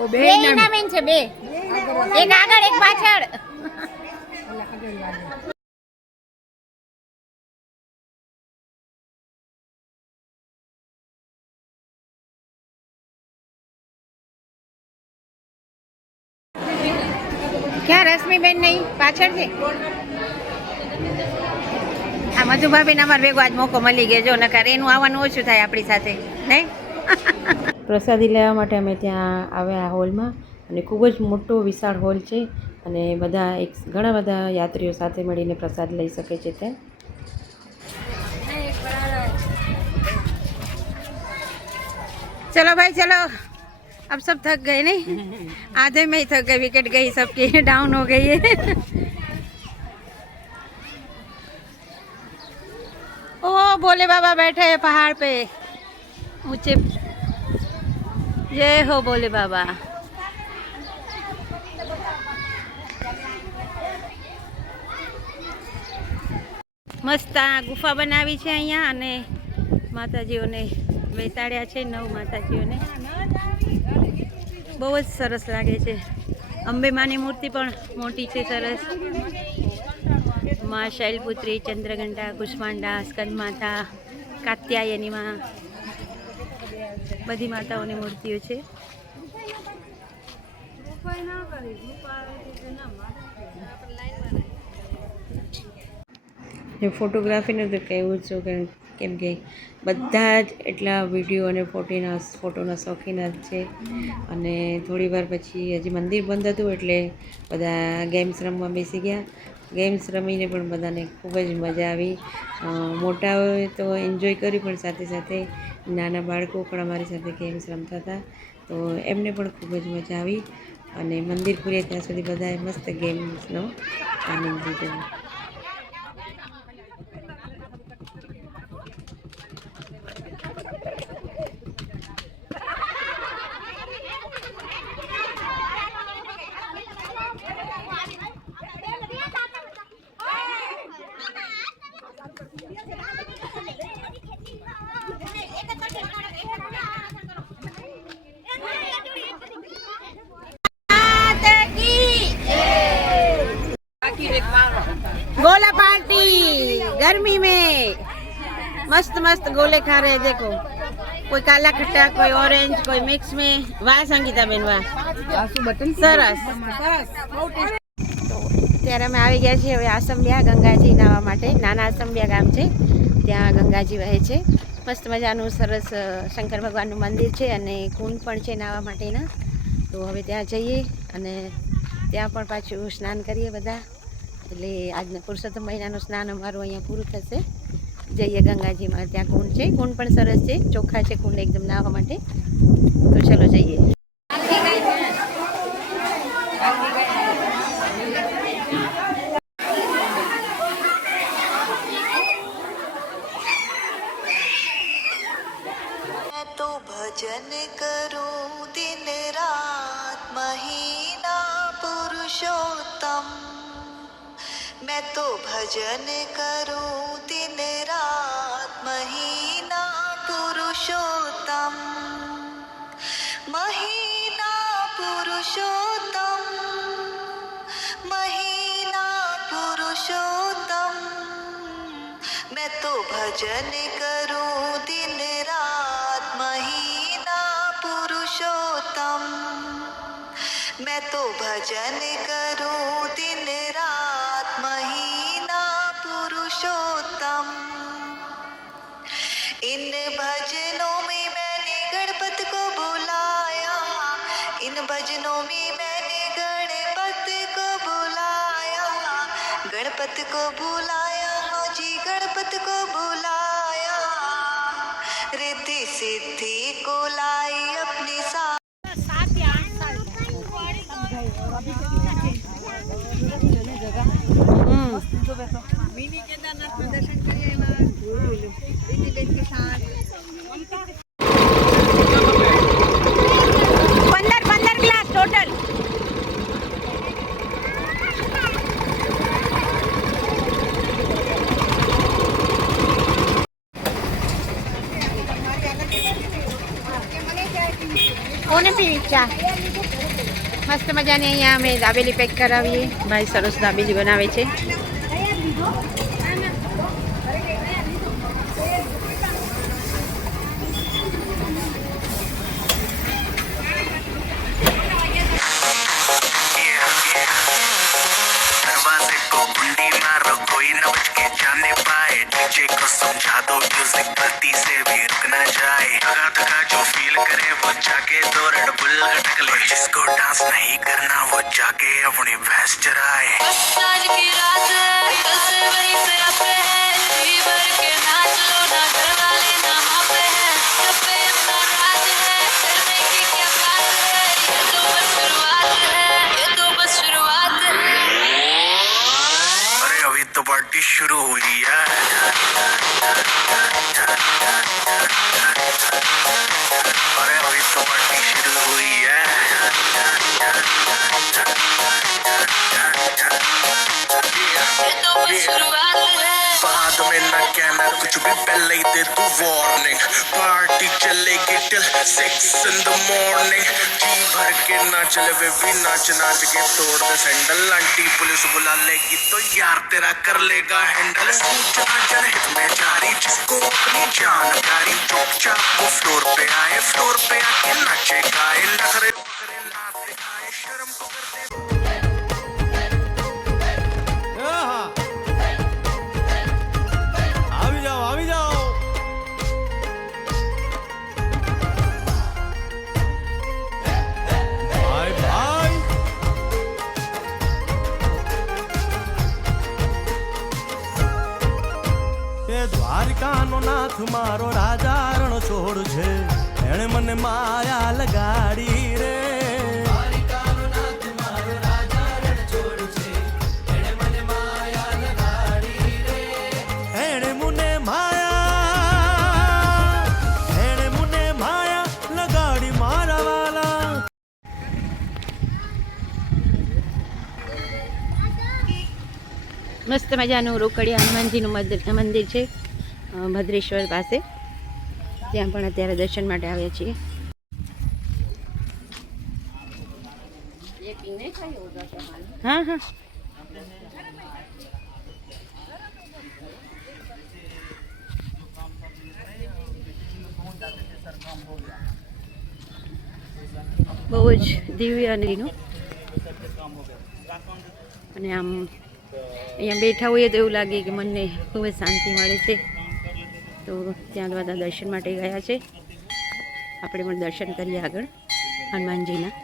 ઓ બે ઇનામીન છે બે, એક આગળ એક પાછળ. ક્યાં રશ્મિબેન નહીં પાછળ છે? આ મધુભાબેન અમારે ભેગો આજ મોકો મળી ગયો જો, નકર એનું આવવાનું ઓછું થાય આપણી સાથે નહીં. પ્રસાદી લેવા માટે અમે ત્યાં આવ્યા હોલમાં, અને ખૂબ જ મોટો વિશાળ હોલ છે, અને બધા ઘણા બધા યાત્રીઓ સાથે મળીને પ્રસાદ લઈ શકે છે ત્યાં. चलो भाई चलो, अब सब थक गए नहीं, आधे में ही थक गए, विकेट गई सबकी, डाउन हो गई है. ओ भोले बाबा बैठे हैं पहाड़ पे ऊंचे, जय हो भोले बाबा. મસ્ત આ ગુફા બનાવી છે અહીંયા, અને માતાજીઓને બેસાડ્યા છે, 9 માતાજીઓને. બહુ જ સરસ લાગે છે. અંબે માની મૂર્તિ પણ મોટી છે, સરસ. માં શૈલપુત્રી, ચંદ્રઘંટા, કુષ્માંડા, સ્કંદ માતા, કાત્યાયની માં, બધી માતાઓની મૂર્તિઓ છે. ફોટોગ્રાફીનું તો કહેવું જ છું, કેમ કે બધા જ એટલા વિડીયો અને ફોટોના શોખીન જ છે. અને થોડી વાર પછી હજી મંદિર બંધ હતું એટલે બધા ગેમ્સ રમવા બેસી ગયા. ગેમ્સ રમીને પણ બધાને ખૂબ જ મજા આવી. મોટાઓએ તો એન્જોય કર્યું, પણ સાથે સાથે નાના બાળકો પણ અમારી સાથે ગેમ્સ રમતા હતા, તો એમને પણ ખૂબ જ મજા આવી. અને મંદિર પૂરે ત્યાં સુધી બધાએ મસ્ત ગેમ્સનો આનંદ લીધો. गोला पार्टी गर्मी में मस्त मस्त गोले खा रहे हैं. देखो, कोई काला खट्टा, कोई ऑरेंज, कोई मिक्स में. वाह संगीता बेन वाह, સરસ. તો ત્યારે અમે આવી ગયા છીએ હવે આસંબિયા ગંગાજી નાહવા માટે. નાના આસંબિયા ગામ છે, ત્યાં ગંગાજી વહે છે. મસ્ત મજાનું સરસ શંકર ભગવાનનું મંદિર છે, અને કુંડ પણ છે નાહવા માટેના. તો હવે ત્યાં જઈએ અને ત્યાં પણ પાછું સ્નાન કરીએ બધા. એટલે આજના પુરુષોત્તમ મહિનાનું સ્નાન અમારું અહીંયા પૂરું થશે. જઈએ ગંગાજીમાં, ત્યાં કુંડ છે, કુંડ પણ સરસ છે, ચોખ્ખા છે કુંડ એકદમ નાહવા માટે. તો ચલો જઈએ. तो भजन करूं दिन रात महीना पुरुषोत्तम, मैं तो भजन करूं दिन रात महीना पुरुषोत्तम, महीना पुरुषोत्तम, महीना पुरुषोत्तम, मैं तो भजन करूं दिन रात महीना पुरुषोत्तम, मैं तो भजन करूं दिन रात महीना पुरुषोत्तम. इन भजनों में मैंने गणपत को बुलाया, इन भजनों में मैंने गणपत को बुलाया, गणपत को बुलाया, हाँ जी गणपत को बुलाया, रिद्धि सिद्धि को लाई अपने साथ. मिनी केदारनाथ में दर्शन करिए दीदी के साथ. 15 ग्लास टोटल. કોને પીવી ચા? મસ્ત મજાની અહીંયા અમે દાબેલી પેક કરાવીએ. ભાઈ સરસ દાબેલી બનાવે છે. दरवाजे को कुंडी मारो कोई न बच के जाने पाए डीजे को समझा दो म्यूजिक गलती से भी रुक ना जाए थका थका जो फील करे वो जाके दो रेड बुल गटक ले जिसको डांस नहीं करना वो जाके अपनी भैंस चराए बस आज की रात है कल से वहीं से अपने हैं जी भर के नाच लो ना घर वाले ना वहाँ पे हैं सब पे अपना राज है करने की क्या बात है ये तो बस शुरुआत है ये तो बस शुरुआत है अरे अभी तो पार्टी शुरू हुई है अरे अभी तो पार्टी शुरू हुई है ये तो बस शुरुआत है बाद में न कहना कुछ भी पहले ही दे तू वार्निंग पार्टी चलेगी टिल 6 in the morning जी भर के ना चले वे भी नाच नाच के तोड़ दे सैंडल आंटी पुलिस बुला लेगी तो यार तेरा कर लेगा हैंडल सूचना जनहित में जारी जिसको अपनी जानकारी चुपचाप वो फ्लोर पे आए फ्लोर पे आके नाचे गाए नखरे पकड़े लात दिखाए शर्म को कर दे આવી જાઓ આવી જાઓ ભાઈ ભાઈ એ દ્વારકાનો નાથ મારો રાજા રણ છોડ છે એણે મને માયા લગાડી રે એણે મુને માયા લગાડી મારા વાલા મસ્ત મજાનું રોકડિયા હનુમાનજીનું મંદિર છે ભદ્રેશ્વર પાસે. ત્યાં પણ અત્યારે દર્શન માટે આવ્યા છીએ. હા હા બહુ જ દિવ્ય અને અને આમ અહીંયા બેઠા હોઈએ તો એવું લાગે કે મનને ખૂબ જ શાંતિ મળે છે. તો ત્યાં બધા દર્શન માટે ગયા છે. આપણે પણ દર્શન કરીએ આગળ હનુમાનજીના.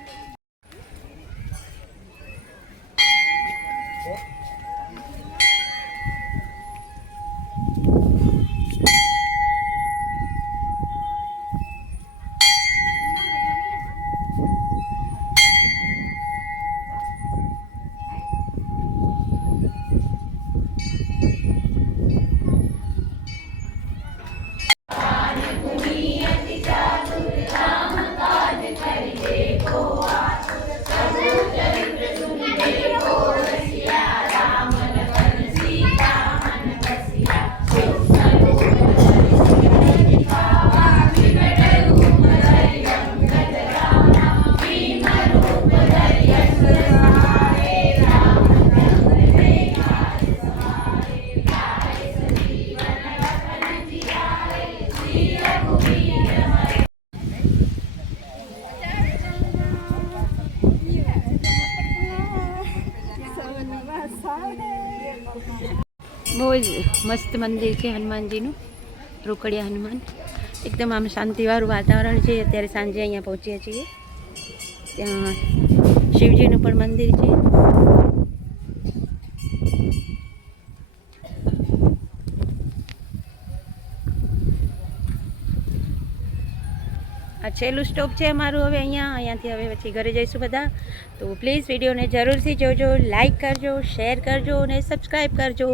બહુ જ મસ્ત મંદિર છે હનુમાનજીનું, રોકડિયા હનુમાન. એકદમ આમ શાંતિવાળું વાતાવરણ છે. અત્યારે સાંજે અહીંયા પહોંચ્યા છીએ. ત્યાં શિવજીનું પણ મંદિર છે. આ છેલ્લું સ્ટોપ છે અમારું હવે અહીંયાથી હવે પછી ઘરે જઈશું બધા. તો પ્લીઝ વિડીયોને જરૂરથી જોજો, લાઈક કરજો, શેર કરજો અને સબસ્ક્રાઈબ કરજો.